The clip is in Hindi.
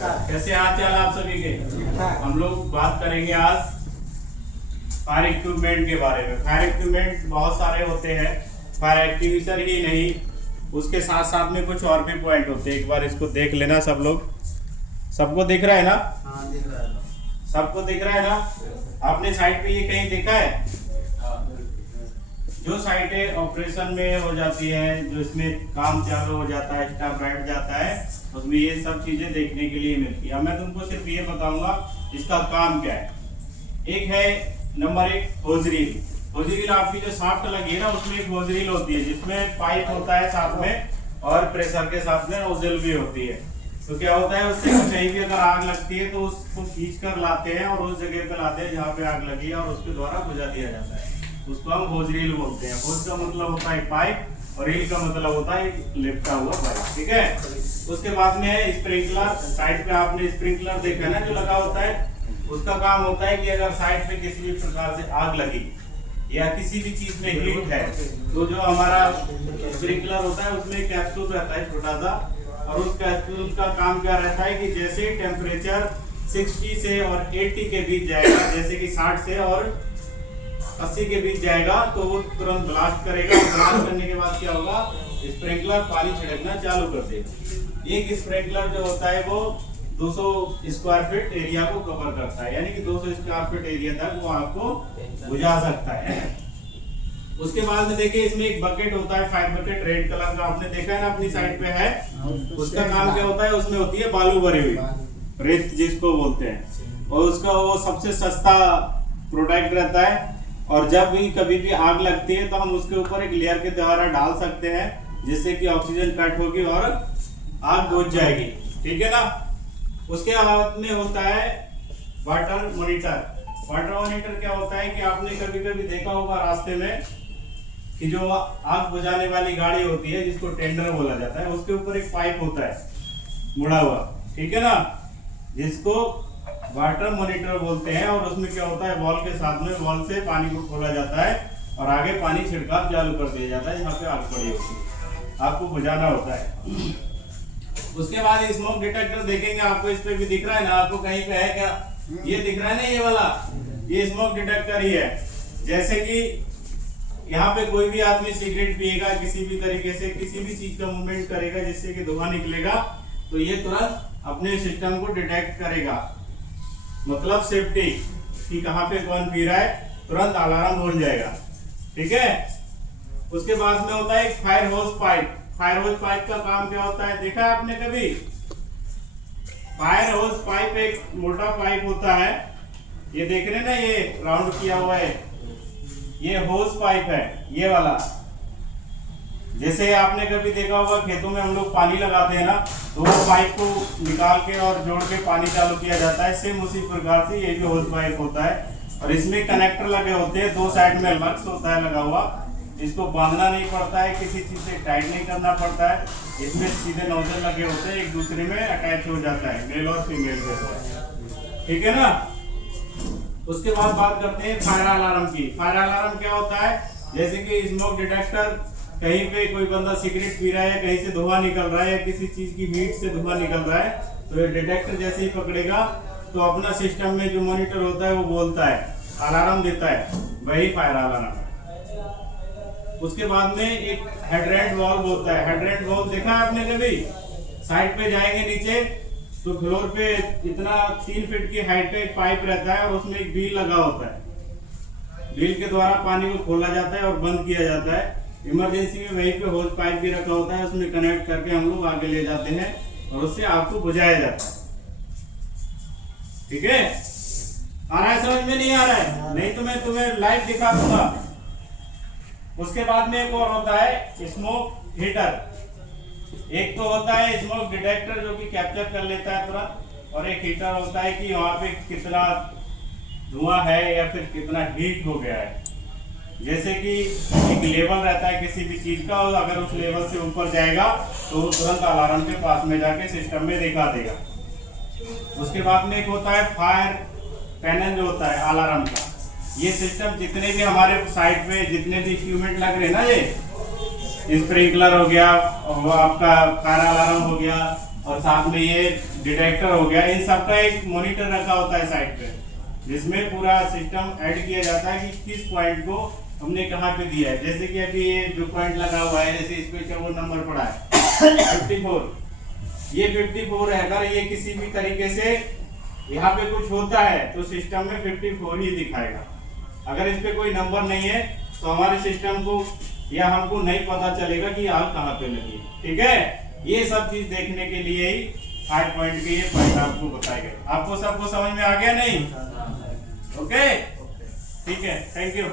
कैसे हाल चाल आप सभी के। हम लोग बात करेंगे आज फायर इक्विपमेंट के बारे में। फायर इक्विपमेंट बहुत सारे होते हैं, फायर एक्टिंग्विशर ही नहीं, उसके साथ साथ में कुछ और भी पॉइंट होते हैं। एक बार इसको देख लेना सब लोग। सबको दिख रहा है ना? हाँ, दिख रहा है। सबको दिख रहा है ना? आपने साइट पे ये कहीं देखा है? जो साइटें ऑपरेशन में हो जाती है, जो इसमें काम चालू हो जाता है, स्टाफ बैठ जाता है, उसमें ये सब चीजें देखने के लिए मिलती है। अब मैं तुमको सिर्फ ये बताऊंगा इसका काम क्या है। एक है नंबर 1 होजरील। होजरील आपकी जो शाफ्ट लगी है ना, उसमें एक होजरील होती है जिसमें पाइप होता है साथ में और प्रेशर के साथ में नोजल भी होती है। तो क्या होता है, उससे कहीं भी अगर आग लगती है तो उसको खींच कर लाते हैं और उस जगह पे लाते हैं जहाँ पे आग लगी है और उसके द्वारा बुझा दिया जाता है। उसको हम होजरील बोलते हैं। होज का मतलब होता है पाइप और रील का मतलब होता है एक लिपटा हुआ पाइप। ठीक है। उसके बाद में है स्प्रिंकलर। साइड पे आपने स्प्रिंकलर देखा ना जो लगा होता है, उसका काम होता है कि अगर साइड पे किसी भी प्रकार से आग लगी या किसी भी चीज में हीट है तो जो हमारा स्प्रिंकलर होता है उसमें कैप्सूल रहता है छोटा सा, और उस कैप्सूल का काम क्या रहता है कि जैसे टेम्परेचर 60 से और 80 के बीच जाएगा, जैसे कि 60 से और 80 के बीच जाएगा तो वो तुरंत ब्लास्ट करेगा। ब्लास्ट करने के बाद क्या होगा, स्प्रिंकलर पानी छिड़कना चालू कर देगा। एक स्प्रिंकलर जो होता है वो 200 स्क्वायर फीट एरिया को कवर करता है, यानी कि 200 स्क्वायर फीट एरिया तक वो आपको बुझा सकता है। उसके बाद में देखिए इसमें एक बकेट होता है, फायर बकेट, रेड कलर का आपने देखा है ना, अपनी साइड पे है। उसका काम क्या होता है, उसमें होती है बालू भरी हुई, रेत जिसको बोलते हैं, और उसका वो सबसे सस्ता प्रोडक्ट रहता है। और जब भी कभी भी आग लगती है तो हम उसके ऊपर एक लेयर के द्वारा डाल सकते हैं जिससे कि ऑक्सीजन कट होगी और आग बुझ जाएगी। ठीक है ना। उसके बाद में होता है वाटर मॉनिटर। वाटर मॉनिटर क्या होता है कि आपने कभी कभी देखा होगा रास्ते में कि जो आग बुझाने वाली गाड़ी होती है जिसको टेंडर बोला जाता है, उसके ऊपर एक पाइप होता है मुड़ा हुआ। ठीक है ना, जिसको वाटर मॉनिटर बोलते हैं। और उसमें क्या होता है, वॉल के साथ में वॉल से पानी को खोला जाता है और आगे पानी छिड़काव चालू कर दिया जाता है जहाँ पे आग पड़ी होती है, आपको बुझाना होता है। उसके बाद स्मोक डिटेक्टर देखेंगे, आपको इस पे भी दिख रहा है ना, आपको कहीं पे है क्या, ये दिख रहा है ना, ये वाला, ये स्मोक डिटेक्टर ही है। जैसे कि यहाँ पे कोई भी आदमी सिगरेट पिएगा, किसी भी तरीके से किसी भी चीज का मूवमेंट करेगा जिससे कि धुआं निकलेगा, तो ये तुरंत अपने सिस्टम को डिटेक्ट करेगा। मतलब सेफ्टी कि कहाँ पे कौन पी रहा है, तुरंत अलार्म बोल जाएगा। ठीक है। उसके बाद में होता है एक fire hose pipe. Fire hose pipe का काम क्या होता है, देखा है आपने कभी? फायर होज पाइप एक मोटा पाइप होता है, ये देख रहे हैं ना, ये राउंड किया हुआ है, ये होज पाइप है ये वाला। जैसे आपने कभी देखा होगा खेतों में हम लोग पानी लगाते हैं ना, तो वो पाइप को निकाल के और जोड़ के पानी चालू किया जाता है। सेम उसी प्रकार से ये भी होज पाइप होता है और इसमें कनेक्टर लगे होते हैं, दो साइड में लक्स होता है लगा हुआ। इसको बांधना नहीं पड़ता है, किसी चीज से टाइट नहीं करना पड़ता है। इसमें सीधे नोजल लगे होते हैं, एक दूसरे में अटैच हो जाता है, मेल और फीमेल के। ठीक है ना। उसके बाद बात करते हैं फायर अलार्म की। फायर अलार्म क्या होता है, जैसे कि स्मोक डिटेक्टर, कहीं पे कोई बंदा सिगरेट पी रहा है, कहीं से धुआं निकल रहा है या किसी चीज की हीट से धुआं निकल रहा है, तो ये डिटेक्टर जैसे ही पकड़ेगा तो अपना सिस्टम में जो मॉनिटर होता है वो बोलता है, अलार्म देता है, वही फायर अलार्म है। उसके बाद में एक हेडरेंट वॉल्व होता है। हेडरेंट वॉल्व देखा है आपने कभी? साइड पे जाएंगे नीचे तो फ्लोर पे इतना 3 फीट की हाइट का एक पाइप रहता है और उसमें एक व्हील लगा होता है। व्हील के द्वारा पानी को खोला जाता है और बंद किया जाता है। इमरजेंसी में वहीं पे होज पाइप भी रखा होता है, उसमें कनेक्ट करके हम लोग आगे ले जाते हैं और उससे आग को बुझाया जाता है। ठीक है। आ रहा है समझ में? नहीं आ रहा है? नहीं तो मैं तुम्हें लाइव दिखा दूंगा। उसके बाद में एक और होता है स्मोक हीटर। एक तो होता है स्मोक डिटेक्टर जो कि कैप्चर कर लेता है तुरंत, और एक हीटर होता है कि वहां पे कितना धुआं है या फिर कितना हीट हो गया है। जैसे कि एक लेवल रहता है किसी भी चीज का, और अगर उस लेवल से ऊपर जाएगा तो वो तुरंत अलार्म के पास में जाके सिस्टम में दिखा देगा। उसके बाद में एक होता है फायर पैनल जो होता है अलार्म का। ये सिस्टम जितने भी हमारे साइट पे जितने भी इक्विपमेंट लग रहे हैं ना, ये स्प्रिंकलर हो गया, वो आपका फायर अलार्म हो गया, और साथ में ये डिटेक्टर हो गया। इन सबका एक मॉनिटर रखा होता है साइड पे, जिसमें पूरा सिस्टम ऐड किया जाता है कि किस पॉइंट को हमने कहाँ पे दिया है। जैसे कि अभी ये जो पॉइंट लगा हुआ है, जैसे इस पे क्या वो नंबर पड़ा है 54, ये 54 है। अगर ये किसी भी तरीके से यहाँ पे कुछ होता है तो सिस्टम में 54 ही दिखाएगा। अगर इस पे कोई नंबर नहीं है तो हमारे सिस्टम को या हमको नहीं पता चलेगा कि आग कहाँ पे लगी है। ठीक है, ये सब चीज देखने के लिए ही 5 पॉइंट के ये पॉइंट आपको बताए गए। आपको सबको समझ में आ गया नहीं? ओके, ठीक है, थैंक यू।